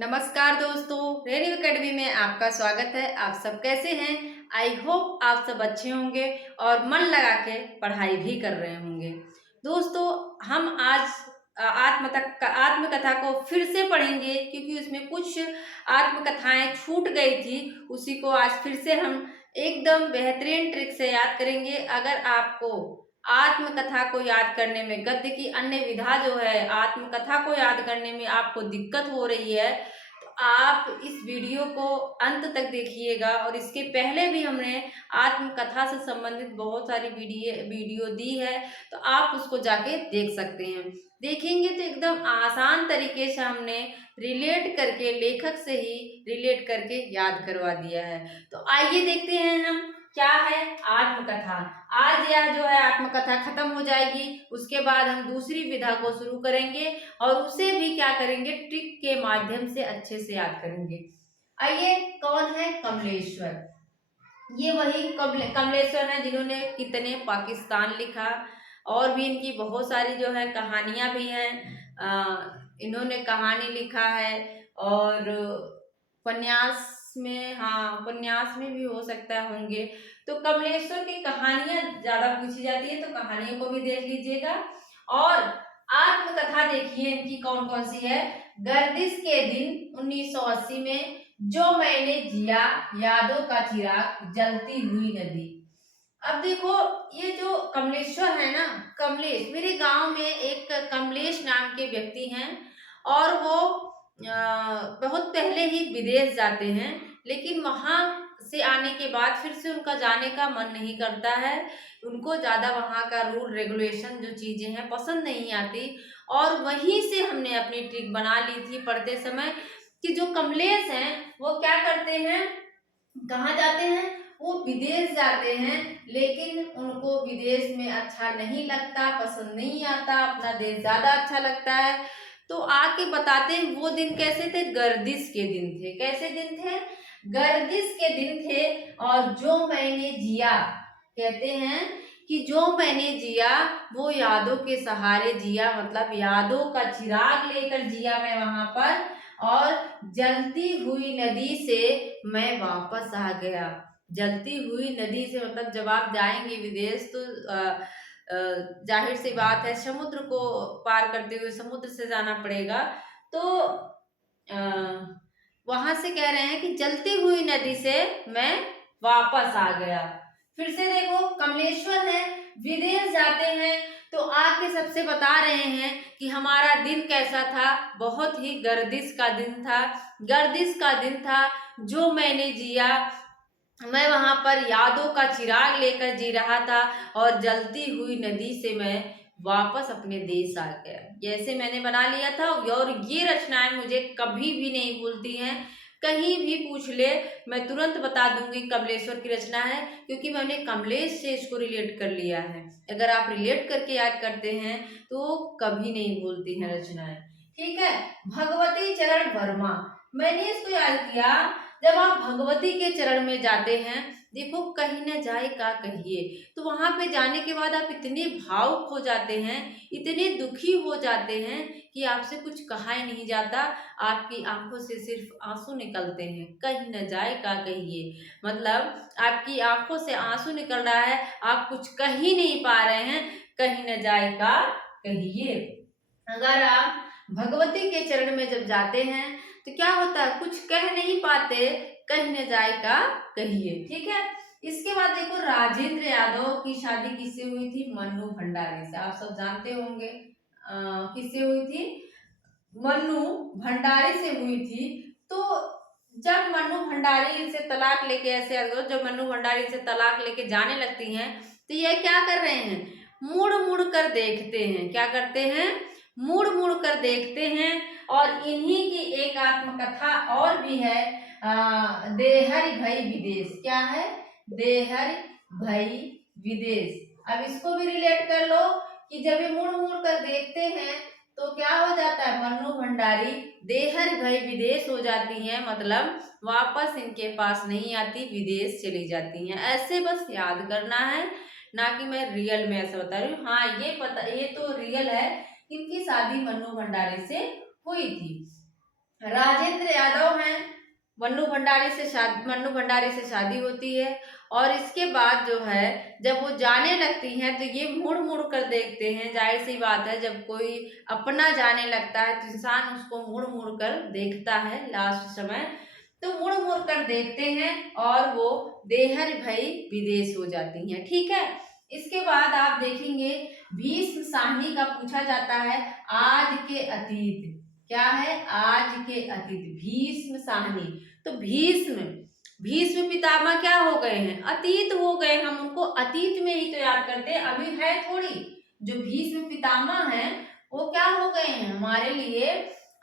नमस्कार दोस्तों, radio academy में आपका स्वागत है। आप सब कैसे हैं? आई होप आप सब अच्छे होंगे और मन लगा के पढ़ाई भी कर रहे होंगे। दोस्तों, हम आज आत्मकथा को फिर से पढ़ेंगे क्योंकि उसमें कुछ आत्मकथाएं छूट गई थी। उसी को आज फिर से हम एकदम बेहतरीन ट्रिक से याद करेंगे। अगर आपको आत्मकथा को याद करने में, गद्य की अन्य विधा जो है आत्मकथा को याद करने में आपको दिक्कत हो रही है, तो आप इस वीडियो को अंत तक देखिएगा। और इसके पहले भी हमने आत्मकथा से संबंधित बहुत सारी वीडियो दी है, तो आप उसको जाके देख सकते हैं। देखेंगे तो एकदम आसान तरीके से हमने रिलेट करके, लेखक से ही रिलेट करके याद करवा दिया है। तो आइए देखते हैं हम क्या है आत्मकथा। आज यह जो है आत्मकथा खत्म हो जाएगी, उसके बाद हम दूसरी विधा को शुरू करेंगे और उसे भी क्या करेंगे, ट्रिक के माध्यम से अच्छे से याद करेंगे। आइए, कौन है कमलेश्वर? ये वही कमलेश्वर हैं जिन्होंने कितने पाकिस्तान लिखा, और भी इनकी बहुत सारी जो है कहानियां भी हैं। इन्होंने कहानी लिखा है और उपन्यास में, हाँ उपन्यास में भी हो सकता है होंगे। तो कमलेश्वर की कहानियां ज्यादा पूछी जाती है, तो कहानियों को भी देख लीजिएगा। और आत्मकथा देखिए इनकी कौन कौन सी है। गर्दिश के दिन 1980 में, जो मैंने जिया, यादों का चिराग, जलती हुई नदी। अब देखो, ये जो कमलेश्वर है ना, कमलेश, मेरे गांव में एक कमलेश नाम के व्यक्ति हैं और वो बहुत पहले ही विदेश जाते हैं, लेकिन वहां से आने के बाद फिर से उनका जाने का मन नहीं करता है। उनको ज्यादा वहां का रूल रेगुलेशन जो चीजें हैं पसंद नहीं आती। और वहीं से हमने अपनी ट्रिक बना ली थी पढ़ते समय कि जो कमलेश हैं वो क्या करते हैं, कहाँ जाते हैं, वो विदेश जाते हैं, लेकिन उनको विदेश में अच्छा नहीं लगता, पसंद नहीं आता, अपना देश ज्यादा अच्छा लगता है। तो आके बताते हैं वो दिन कैसे थे, गर्दिश के दिन थे। कैसे दिन थे? गर्दिश के दिन थे। और जो मैंने जिया, कहते हैं कि जो मैंने जिया वो यादों के सहारे जिया, मतलब यादों का चिराग लेकर जिया मैं वहां पर। और जलती हुई नदी से मैं वापस आ गया। जलती हुई नदी से मतलब जब आप जाएंगे विदेश तो जाहिर सी बात है समुद्र को पार करते हुए समुद्र से जाना पड़ेगा। तो वहां से कह रहे हैं कि जलती हुई नदी से मैं वापस आ गया। फिर से देखो, कमलेश्वर है, विदेश जाते हैं, तो आके सबसे बता रहे हैं कि हमारा दिन कैसा था, बहुत ही गर्दिश का दिन था। गर्दिश का दिन था, जो मैंने जिया, मैं वहां पर यादों का चिराग लेकर जी रहा था, और जलती हुई नदी से मैं वापस अपने देश आ गया। जैसे मैंने बना लिया था। और ये रचनाएं मुझे कभी भी नहीं भूलती हैं। कहीं भी पूछ ले, मैं तुरंत बता दूंगी कमलेश्वर की रचना है, क्योंकि मैंने कमलेश से इसको रिलेट कर लिया है। अगर आप रिलेट करके याद करते हैं तो कभी नहीं भूलती हैं रचनाएं। ठीक है। भगवती चरण वर्मा, मैंने इसको याद किया। जब आप भगवती के चरण में जाते हैं, देखो कहीं न जाए का कहिए, तो वहां पे जाने के बाद आप इतने भावुक हो जाते हैं, इतने दुखी हो जाते हैं कि आपसे कुछ कहा ही नहीं जाता। आपकी आंखों से सिर्फ आंसू निकलते हैं। कहीं न जाए का कहिए, मतलब आपकी आंखों से आंसू निकल रहा है, आप कुछ कह ही नहीं पा रहे हैं। कहीं न जाए का कहिए। अगर आप भगवती के चरण में जब जाते हैं तो क्या होता है, कुछ कह नहीं पाते, कहीं न जाए का कहिए। ठीक है। इसके बाद देखो, राजेंद्र यादव की शादी किससे हुई थी? मन्नू भंडारी से। आप सब जानते होंगे किससे हुई थी? मन्नू भंडारी से हुई थी। तो जब मन्नू भंडारी से तलाक लेके, ऐसे जब मन्नू भंडारी से तलाक लेके जाने लगती हैं, तो ये क्या कर रहे हैं, मुड़ मुड़ कर देखते हैं। क्या करते हैं? मुड़ मुड़ कर देखते हैं। और इन्हीं की एक आत्मकथा और भी है, देहरी भई विदेश। क्या है? देहरी भई विदेश। अब इसको भी रिलेट कर लो कि जब ये मुड़ मुड़ कर देखते हैं तो क्या हो जाता है, मन्नू भंडारी देहर भई विदेश हो जाती हैं, मतलब वापस इनके पास नहीं आती, विदेश चली जाती हैं। ऐसे बस याद करना है, ना कि मैं रियल में ऐसा बता रही हूँ। हाँ, ये पता, ये तो रियल है, इनकी शादी मन्नू भंडारी से हुई थी। राजेंद्र यादव हैं, मन्नू भंडारी से शादी होती है। और इसके बाद जो है जब वो जाने लगती हैं तो ये मुड़ मुड़ कर देखते हैं। जाहिर सी बात है, जब कोई अपना जाने लगता है तो इंसान उसको मुड़ मुड़ कर देखता है लास्ट समय। तो मुड़ मुड़ कर देखते हैं और वो देहर भई विदेश हो जाती हैं। ठीक है। इसके बाद आप देखेंगे भीष्म साहनी का पूछा जाता है आज के अतीत। क्या है? आज के अतीत, भीष्म साहनी। तो भीष्म भीष्म पितामह क्या हो गए हैं? अतीत हो गए। हम उनको अतीत में ही तो याद करते हैं, अभी है थोड़ी। जो भीष्म पितामह हैं वो क्या हो गए हैं हमारे लिए?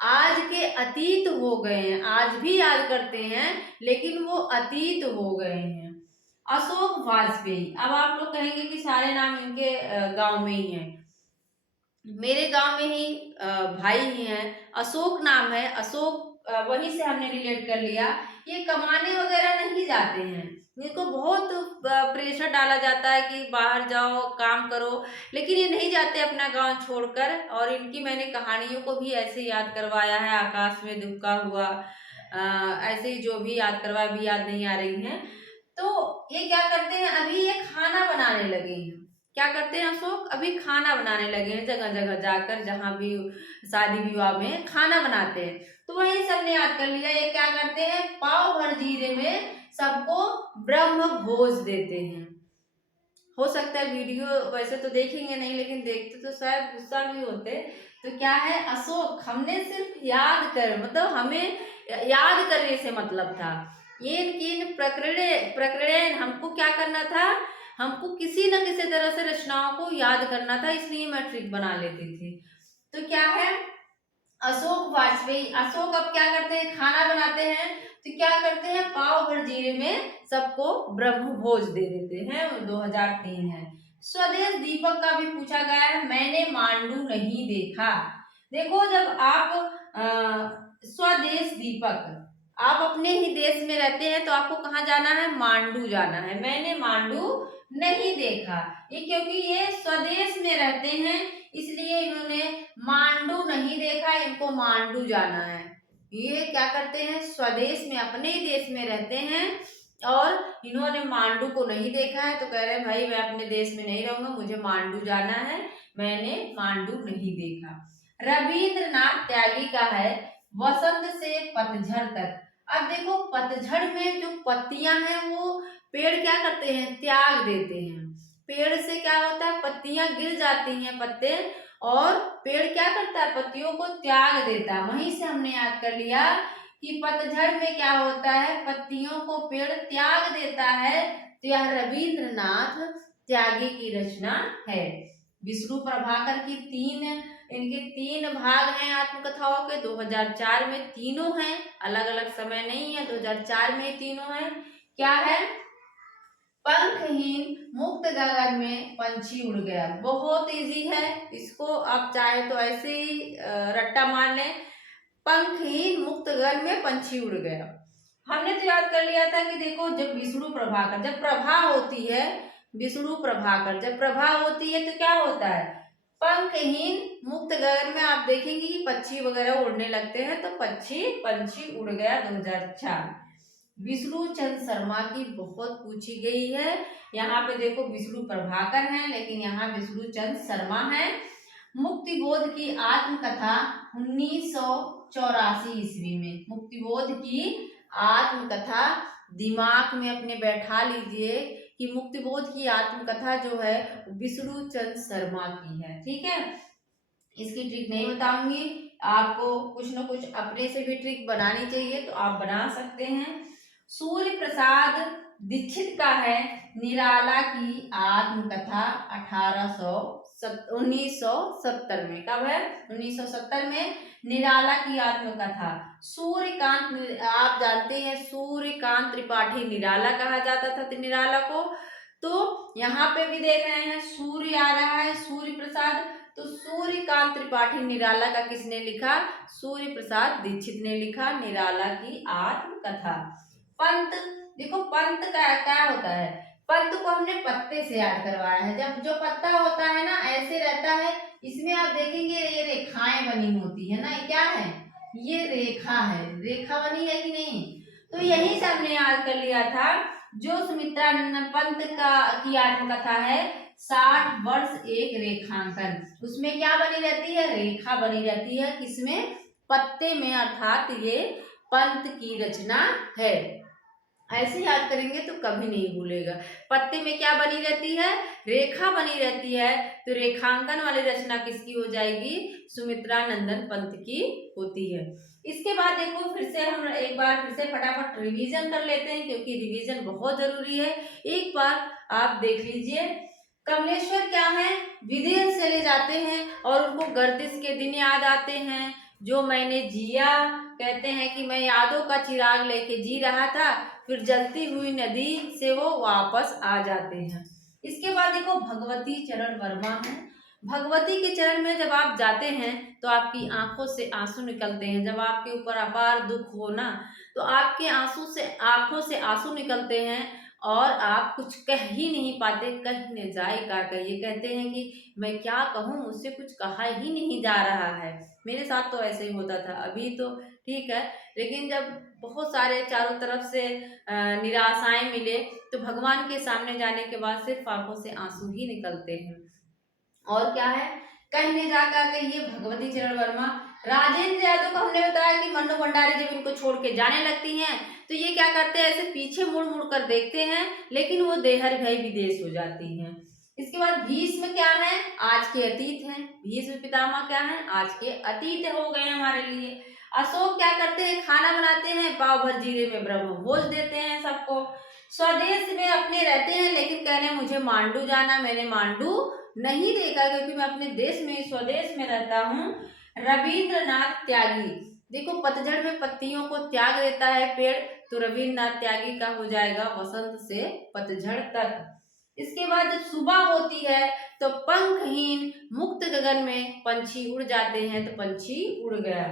आज के अतीत हो गए हैं। आज भी याद करते हैं लेकिन वो अतीत हो गए हैं। अशोक वाजपेयी। अब आप लोग कहेंगे कि सारे नाम इनके गांव में ही हैं। मेरे गांव में ही भाई ही हैं, अशोक नाम है। अशोक वहीं से हमने रिलेट कर लिया। ये कमाने वगैरह नहीं जाते हैं, इनको बहुत प्रेशर डाला जाता है कि बाहर जाओ काम करो, लेकिन ये नहीं जाते अपना गांव छोड़कर। और इनकी मैंने कहानियों को भी ऐसे याद करवाया है, आकाश में दुबका हुआ, ऐसे ही जो भी याद करवाया, भी याद नहीं आ रही हैं। तो ये क्या करते हैं, अभी ये खाना बनाने लगे हैं। क्या करते हैं अशोक? अभी खाना बनाने लगे हैं, जगह जगह जाकर, जहाँ भी शादी विवाह में खाना बनाते हैं। तो वही सबने याद कर लिया। ये क्या करते हैं? पाव भर जीरे में सबको ब्रह्म भोज देते हैं। हो सकता है वीडियो वैसे तो देखेंगे नहीं, लेकिन देखते तो शायद गुस्सा भी होते। तो क्या है अशोक, हमने सिर्फ याद कर, मतलब हमें याद करने से मतलब था। ये इन प्रकरण हमको क्या करना था? हमको किसी न किसी तरह से रचनाओं को याद करना था, इसलिए मैं ट्रिक बना लेती थी। तो क्या है अशोक वाजपेयी। अशोक अब क्या करते हैं? खाना बनाते हैं। तो क्या करते हैं? पाव भर जीरे में सबको ब्रह्म भोज दे देते हैं। 2003 है। स्वदेश दीपक का भी पूछा गया है, मैंने मांडू नहीं देखा। देखो जब आप स्वदेश दीपक, आप अपने ही देश में रहते हैं तो आपको कहाँ जाना है? मांडू जाना है। मैंने मांडू नहीं देखा, ये क्योंकि ये स्वदेश में रहते हैं इसलिए इन्होंने मांडू नहीं देखा, इनको मांडू जाना है। ये क्या करते हैं? स्वदेश में, अपने ही देश में रहते हैं और इन्होंने मांडू को नहीं देखा है। तो कह रहे हैं भाई मैं अपने देश में नहीं रहूंगा, मुझे मांडू जाना है, मैंने मांडू नहीं देखा। रविंद्रनाथ त्यागी का है वसंत से पतझड़ तक। अब देखो पतझड़ में जो पत्तियां हैं वो पेड़ क्या करते हैं? त्याग देते हैं। पेड़ से क्या होता है? पत्तियां गिर जाती हैं, पत्ते, और पेड़ क्या करता है? पत्तियों को त्याग देता है। वहीं से हमने याद कर लिया कि पतझड़ में क्या होता है? पत्तियों को पेड़ त्याग देता है। तो यह रविंद्रनाथ त्यागी की रचना है। विष्णु प्रभाकर की इनके तीन भाग हैं आत्मकथाओं के। 2004 में तीनों हैं, अलग अलग समय नहीं है, 2004 में तीनों हैं। क्या है? पंखहीन मुक्त गगन में पंछी उड़ गया। बहुत इजी है, इसको आप चाहे तो ऐसे ही रट्टा मार लें। पंखहीन मुक्त गगन में पंछी उड़ गया। हमने तो याद कर लिया था कि देखो जब विष्णु प्रभाकर, जब प्रभा होती है, विष्णु प्रभाकर जब प्रभा होती है तो क्या होता है? पंखहीन मुक्त गगन में आप देखेंगे कि पक्षी वगैरह उड़ने लगते हैं, तो पंछी उड़ गया 2004। विष्णु चंद्र शर्मा की बहुत पूछी गई है। यहाँ पे देखो विष्णु प्रभाकर हैं लेकिन यहाँ विष्णु चंद्र शर्मा है। मुक्तिबोध की आत्मकथा 1984 ईस्वी में। मुक्तिबोध की आत्मकथा दिमाग में अपने बैठा लीजिए कि मुक्तिबोध की आत्मकथा जो है विष्णु चंद्र शर्मा की है। ठीक है, इसकी ट्रिक नहीं बताऊंगी, आपको कुछ न कुछ अपने से भी ट्रिक बनानी चाहिए तो आप बना सकते हैं। सूर्य प्रसाद दीक्षित का है निराला की आत्मकथा 1970 में। कब है? 1970 में निराला की आत्मकथा। सूर्यकांत, आप जानते हैं सूर्यकांत त्रिपाठी निराला कहा जाता था निराला को। तो यहाँ पे भी देख रहे हैं सूर्य आ रहा है, सूर्य प्रसाद। तो सूर्यकांत त्रिपाठी निराला का किसने लिखा? सूर्य प्रसाद दीक्षित ने लिखा निराला की आत्मकथा। पंत, देखो पंत का क्या होता है? पंत को हमने पत्ते से याद करवाया है। जब जो पत्ता होता है ना ऐसे रहता है, इसमें आप देखेंगे ये रेखाएं बनी होती है ना, ये क्या है? ये रेखा है, रेखा बनी है कि नहीं। तो यही से हमने याद कर लिया था। जो सुमित्रा नंदन पंत का की आत्मकथा है 60 वर्ष एक रेखांकन, उसमें क्या बनी रहती है, रेखा बनी रहती है, किसमें, पत्ते में, अर्थात ये पंत की रचना है। ऐसे याद करेंगे तो कभी नहीं भूलेगा। पत्ते में क्या बनी रहती है, रेखा बनी रहती है। तो रेखांकन वाली रचना किसकी हो जाएगी, सुमित्रा नंदन पंत की होती है। इसके बाद देखो फिर से हम एक बार फिर से फटाफट रिवीजन कर लेते हैं, क्योंकि रिवीजन बहुत जरूरी है। एक बार आप देख लीजिए, कमलेश्वर क्या है, विदेश चले जाते हैं और उनको गर्दिश के दिन याद आते हैं, जो मैंने जिया, कहते हैं कि मैं यादों का चिराग लेके जी रहा था, फिर जलती हुई नदी से वो वापस आ जाते हैं। इसके बाद देखो भगवती चरण वर्मा है। भगवती के चरण में जब आप जाते हैं तो आपकी आंखों से आंसू निकलते हैं। जब आपके ऊपर अपार दुख हो ना, तो आपके आंखों से आंसू निकलते हैं और आप कुछ कह ही नहीं पाते, कह न जाए का कहिए। कहते हैं कि मैं क्या कहूँ, मुझसे कुछ कहा ही नहीं जा रहा है। मेरे साथ तो ऐसे ही होता था, अभी तो ठीक है, लेकिन जब बहुत सारे चारों तरफ से निराशाएं मिले, तो भगवान के सामने जाने के बाद सिर्फ आंखों से आंसू ही निकलते हैं। और क्या है, कहने जाकर कहिए भगवती चरण वर्मा। राजेंद्र यादव को हमने बताया कि मन्नू भंडारी जब इनको छोड़ के जाने लगती हैं, तो ये क्या करते हैं, ऐसे पीछे मुड़ मुड़ कर देखते हैं, लेकिन वो देहर भय विदेश हो जाती हैं। इसके बाद भीष्म क्या है, आज के अतीत हैं। भीष्म पितामह क्या है, आज के अतीत हो गए हमारे लिए। अशोक क्या करते हैं, खाना बनाते हैं, पाव भर जीरे में ब्रह्म भोज देते हैं सबको। स्वदेश में अपने रहते हैं, लेकिन कह रहे हैं मुझे मांडू जाना, मैंने मांडू नहीं देखा, क्योंकि मैं अपने देश में, स्वदेश में रहता हूँ। रविंद्रनाथ त्यागी, देखो पतझड़ में पत्तियों को त्याग देता है पेड़, तो रविंद्रनाथ त्यागी का हो जाएगा वसंत से पतझड़ तक। इसके बाद जब सुबह होती है तो पंखहीन मुक्त गगन में पंछी उड़ जाते हैं, तो पंछी उड़ गया।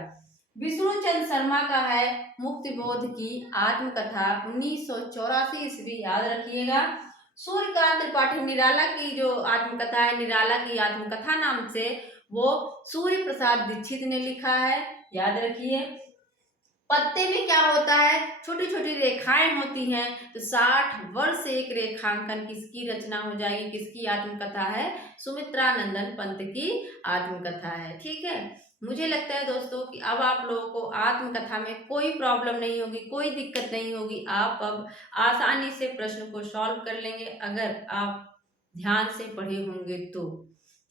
विष्णु चंद्र शर्मा का है मुक्ति बोध की आत्मकथा, 1984 ईस्वी, याद रखिएगा। सूर्यकांत त्रिपाठी निराला की जो आत्मकथा है, निराला की आत्मकथा नाम से, वो सूर्य प्रसाद दीक्षित ने लिखा है, याद रखिए। पत्ते में क्या होता है, छोटी छोटी रेखाएं होती हैं, तो 60 वर्ष एक रेखांकन किसकी रचना हो जाएगी, किसकी आत्मकथा है, सुमित्रा नंदन पंत की आत्मकथा है। ठीक है, मुझे लगता है दोस्तों कि अब आप लोगों को आत्मकथा में कोई प्रॉब्लम नहीं होगी, कोई दिक्कत नहीं होगी। आप अब आसानी से प्रश्न को सॉल्व कर लेंगे, अगर आप ध्यान से पढ़े होंगे तो।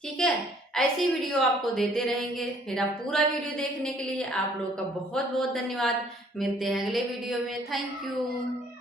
ठीक है, ऐसी वीडियो आपको देते रहेंगे। मेरा पूरा वीडियो देखने के लिए आप लोगों का बहुत बहुत धन्यवाद। मिलते हैं अगले वीडियो में। Thank you.